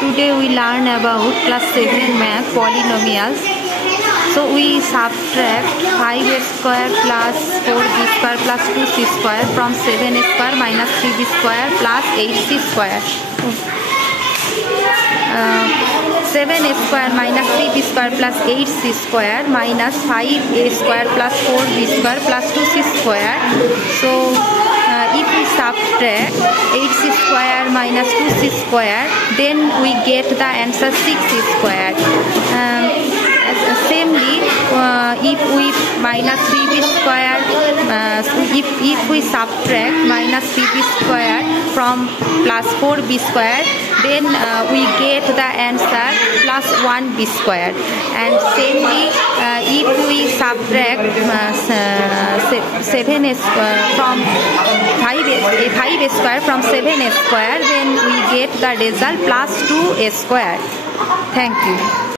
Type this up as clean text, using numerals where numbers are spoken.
Today we learn about class 7 math polynomials. So we subtract 5a square plus 4b square plus 2c square from 7a square minus 3b square plus 8c square. 7a square minus 3b square plus 8c square minus 5a square plus 4b square plus 2c square. So if we subtract 8c square minus 2c square, then we get the answer 6c square. Samely, if we minus 3b square, if we subtract minus 3b square from plus 4b square, then we get the answer plus 1b square. And samely, if we subtract 7a from 5a square from 7a square, then we get the result plus 2a square. Thank you.